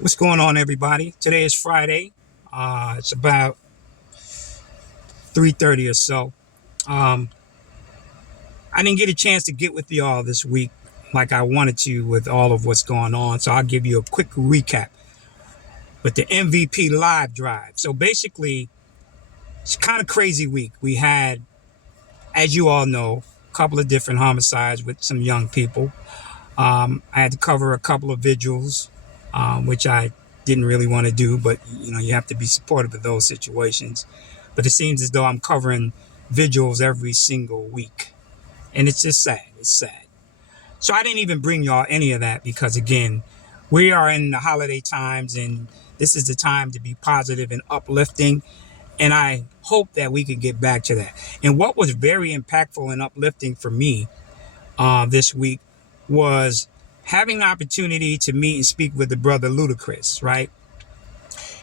What's going on, everybody? Today is Friday. It's about 3:30 or so. Um, I didn't get a chance to get with y'all this week like I wanted to with all of what's going on, so I'll give you a quick recap. But the MVP live drive. So basically, it's kind of crazy week. We had, as you all know, a couple of different homicides with some young people. I had to cover a couple of vigils, which I didn't really want to do, but you have to be supportive of those situations. But it seems as though I'm covering vigils every single week, and it's just sad. It's sad. So I didn't even bring y'all any of that because, again, we are in the holiday times, and this is the time to be positive and uplifting. And I hope that we can get back to that. And what was very impactful and uplifting for me this week was having the opportunity to meet and speak with the brother Ludacris, right?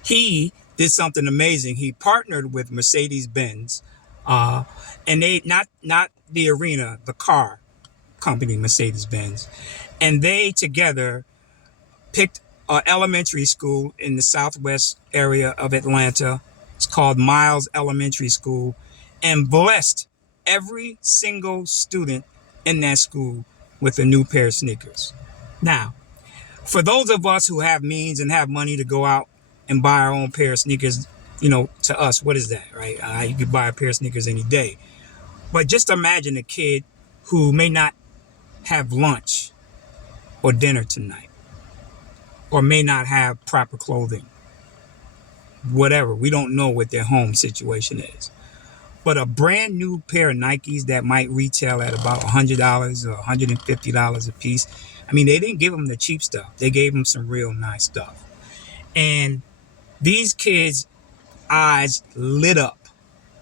He did something amazing. He partnered with Mercedes-Benz, and they not the arena, the car company Mercedes-Benz, and they together picked an elementary school in the southwest area of Atlanta. It's called Miles Elementary School, and blessed every single student in that school with a new pair of sneakers. Now, for those of us who have means and have money to go out and buy our own pair of sneakers, to us, what is that, right? You could buy a pair of sneakers any day. But just imagine a kid who may not have lunch or dinner tonight, or may not have proper clothing, whatever. We don't know what their home situation is. But a brand new pair of Nikes that might retail at about $100 or $150 a piece. I mean, they didn't give them the cheap stuff. They gave them some real nice stuff. And these kids' eyes lit up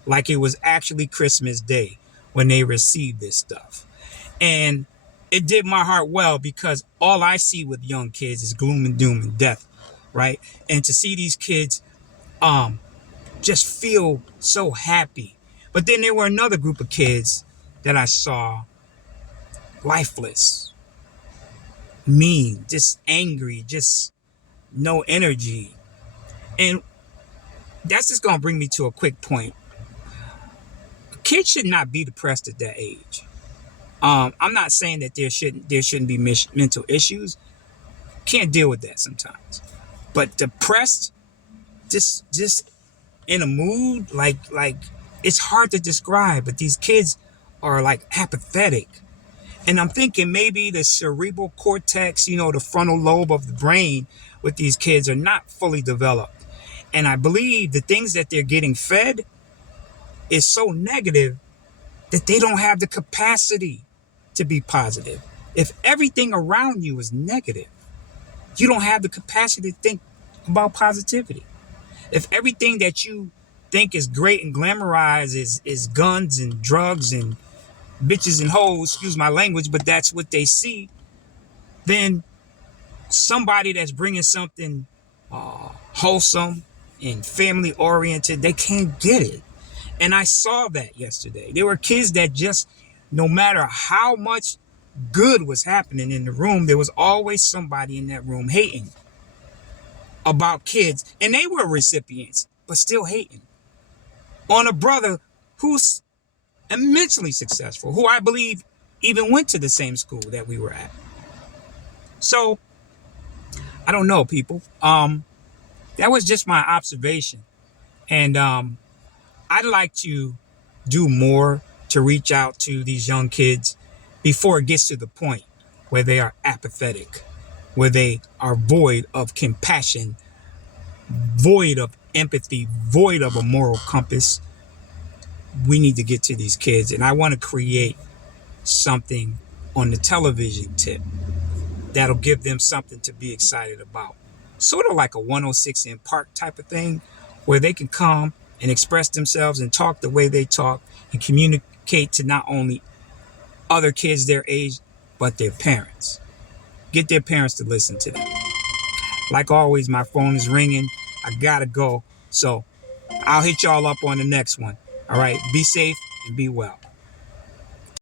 like it was actually Christmas Day when they received this stuff. And it did my heart well because all I see with young kids is gloom and doom and death, right? And to see these kids just feel so happy. But then there were another group of kids that I saw lifeless, mean, just angry, just no energy. And that's just going to bring me to a quick point. Kids should not be depressed at that age. I'm not saying that there shouldn't be mental issues. Can't deal with that sometimes. But depressed, just in a mood, like it's hard to describe. But these kids are like apathetic. And I'm thinking maybe the cerebral cortex, the frontal lobe of the brain with these kids are not fully developed. And I believe the things that they're getting fed is so negative that they don't have the capacity to be positive. If everything around you is negative, you don't have the capacity to think about positivity. If everything that you think is great and glamorized is guns and drugs and bitches and hoes, excuse my language, but that's what they see, then somebody that's bringing something wholesome and family oriented, they can't get it. And I saw that yesterday. There were kids that just, no matter how much good was happening in the room, there was always somebody in that room hating about kids. And they were recipients, but still hating on a brother who's immensely successful, who I believe even went to the same school that we were at. So I don't know, people. That was just my observation. And I'd like to do more to reach out to these young kids before it gets to the point where they are apathetic, where they are void of compassion, void of empathy, void of a moral compass. We need to get to these kids. And I want to create something on the television tip that'll give them something to be excited about. Sort of like a 106 in Park type of thing, where they can come and express themselves and talk the way they talk and communicate to not only other kids their age, but their parents. Get their parents to listen to them. Like always, my phone is ringing. I gotta go. So I'll hit y'all up on the next one. All right. Be safe and be well.